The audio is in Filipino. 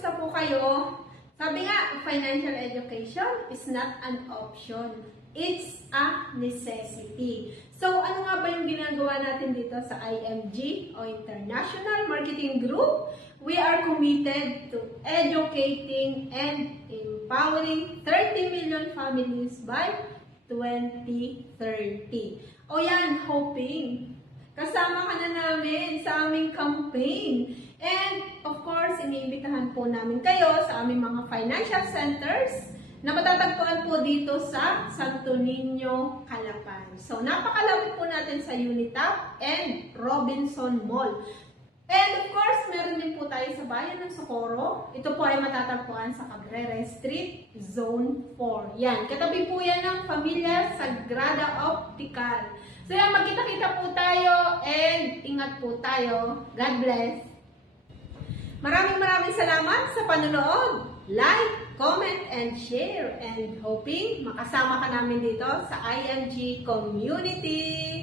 Kumusta po kayo? Sabi nga, financial education is not an option. It's a necessity. So, ano nga ba yung ginagawa natin dito sa IMG o International Marketing Group? We are committed to educating and empowering 30 million families by 2030. O yan, hoping kasama ka na namin sa aming campaign. And of course, iniimbitahan po namin kayo sa aming mga financial centers na matatagpuan po dito sa Santo Niño, Calapan. So, napakalapit po natin sa Unitap and Robinson Mall. And of course, meron din po tayo sa Bayan ng Socorro. Ito po ay matatagpuan sa Cabrera Street, Zone 4. Yan, katabi po yan ng Pamilya Sagrada Optical. So yan, magkita-kita po tayo and ingat po tayo. God bless! Maraming salamat sa panonood. Like, comment, and share. And hoping makasama ka namin dito sa IMG Community.